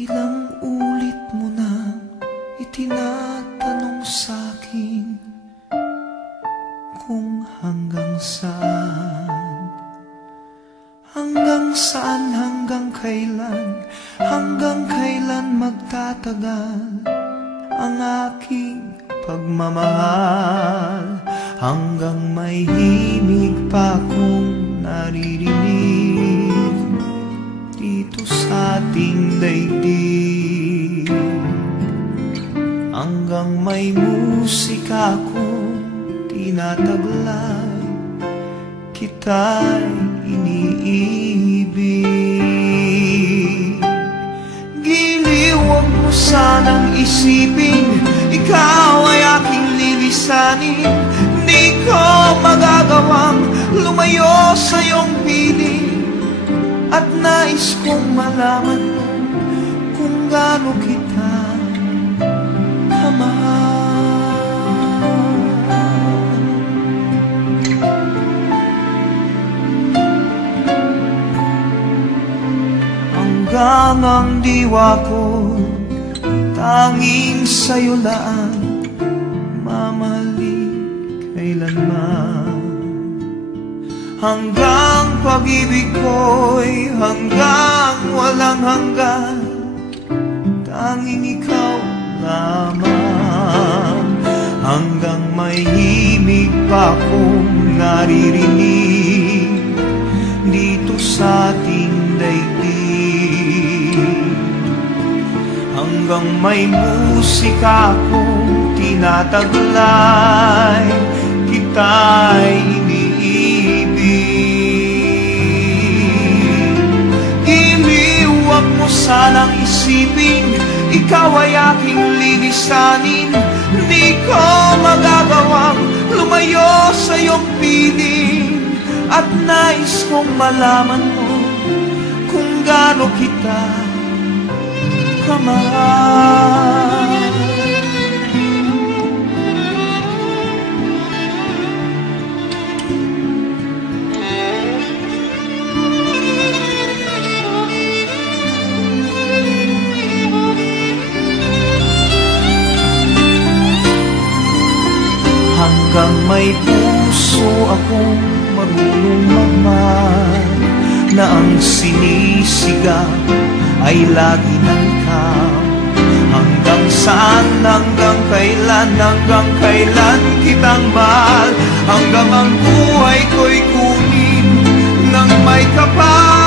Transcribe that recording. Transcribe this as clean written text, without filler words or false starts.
Ilang ulit mo na itinatanong sa'kin kung hanggang saan, hanggang kailan magtatagal ang aking pagmamahal, hanggang may himig pa akong naririnig dito sa ating daigdig, hanggang may musika akong tinataglay, kita'y iniibig. Giliw, huwag mo sanang isipin ikaw ay aking lilisanin. Di ko magagawang lumayo sa iyong piling, at nais kong malaman mo kung gaano kita kamahal. Hanggang ang diwa ko tanging sa'yo lang mamahalin kailanman, hanggang pag-ibig ko'y hanggang walang hanggan, tanging ikaw lamang, hanggang may himig pa akong naririnig dito sa ating daigdig, hanggang may musika akong tinataglay, kita'y iniibig. Giliw, huwag mo sanang isipin ikaw ay aking lilisanin. Di ko magagawang lumayo sa iyong piling, at nais kong malaman mo kung gaano kita kamahal. Hanggang may puso akong marunong magmahal, na ang sinisigaw ay lagi ng ikaw. Hanggang saan, hanggang kailan kitang mahal, hanggang ang buhay ko'y kunin ng may kapal.